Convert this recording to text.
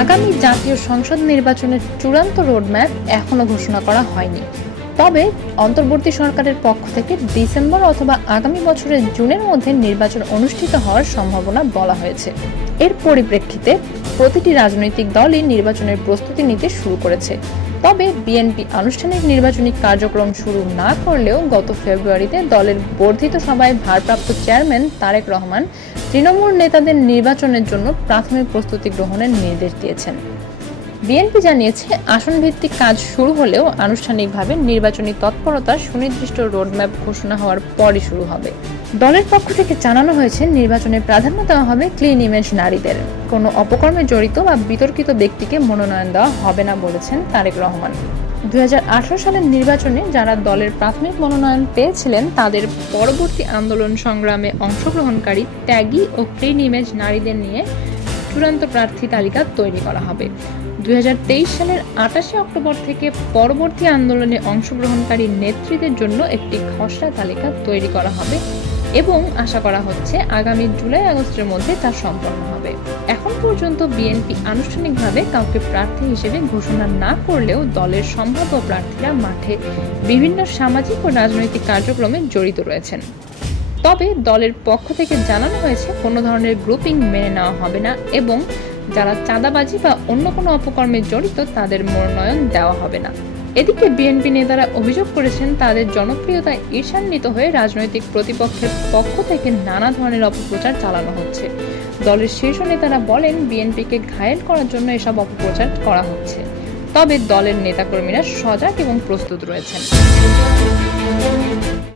আগামী জাতীয় সংসদ নির্বাচনের চূড়ান্ত রোডম্যাপ এখনও ঘোষণা করা হয়নি। তবে অন্তর্বর্তী সরকারের পক্ষ থেকে ডিসেম্বর অথবা আগামী বছরের জুনের মধ্যে নির্বাচন অনুষ্ঠিত হওয়ার সম্ভাবনা বলা হয়েছে। এর পরিপ্রেক্ষিতে প্রতিটি রাজনৈতিক দলই নির্বাচনের প্রস্তুতি নিতে শুরু করেছে। তবে বিএনপি আনুষ্ঠানিক নির্বাচনী কার্যক্রম শুরু না করলেও গত ফেব্রুয়ারিতে দলের বর্ধিত সভায় ভারপ্রাপ্ত চেয়ারম্যান তারেক রহমান তৃণমূল নেতাদের নির্বাচনের জন্য প্রাথমিক প্রস্তুতি গ্রহণের নির্দেশ দিয়েছেন। বিএনপি জানিয়েছে আসন ভিত্তিক কাজ শুরু হলেও আনুষ্ঠানিকভাবে নির্বাচনী তৎপরতা সুনির্দিষ্ট রোডম্যাপ ঘোষণা হওয়ার পরই শুরু হবে। দলের পক্ষ থেকে জানানো হয়েছে, নির্বাচনে প্রাধান্য দেওয়া হবে ক্লিন ইমেজ নারীদের। কোনো অপকর্মে জড়িত বা বিতর্কিত ব্যক্তিকে মনোনয়ন দেওয়া হবে না বলেছেন তারেক রহমান। দুই হাজার আঠারো সালের নির্বাচনে যারা দলের প্রাথমিক মনোনয়ন পেয়েছিলেন, তাদের পরবর্তী আন্দোলন সংগ্রামে অংশগ্রহণকারী ত্যাগী ও ক্লিন ইমেজ নারীদের নিয়ে চূড়ান্ত প্রার্থী তালিকা তৈরি করা হবে। দু হাজার তেইশ সালের আটাশে অক্টোবর থেকে পরবর্তী আন্দোলনে অংশগ্রহণকারী নেত্রীদের জন্য একটি খসড়া তালিকা তৈরি করা হবে এবং আশা করা হচ্ছে আগামী জুলাই আগস্টের মধ্যে তা সম্পন্ন হবে। এখন পর্যন্ত বিএনপি আনুষ্ঠানিকভাবে কাউকে প্রার্থী হিসেবে ঘোষণা না করলেও দলের সম্ভাব্য প্রার্থীরা মাঠে বিভিন্ন সামাজিক ও রাজনৈতিক কার্যক্রমে জড়িত রয়েছেন। তবে দলের পক্ষ থেকে জানানো হয়েছে কোনো ধরনের গ্রুপিং মেনে নেওয়া হবে না এবং যারা চাঁদাবাজি বা অন্য কোনো অপকর্মে জড়িত তাদের মনোনয়ন দেওয়া হবে না। এদিকে বিএনপি নেতারা অভিযোগ করেছেন তাদের জনপ্রিয়তা ঈর্ষান্বিত হয়ে রাজনৈতিক প্রতিপক্ষের পক্ষ থেকে নানা ধরনের অপপ্রচার চালানো হচ্ছে। দলের শীর্ষ নেতারা বলেন, বিএনপিকে ঘায়েল করার জন্য এসব অপপ্রচার করা হচ্ছে। তবে দলের নেতাকর্মীরা সজাগ এবং প্রস্তুত রয়েছেন।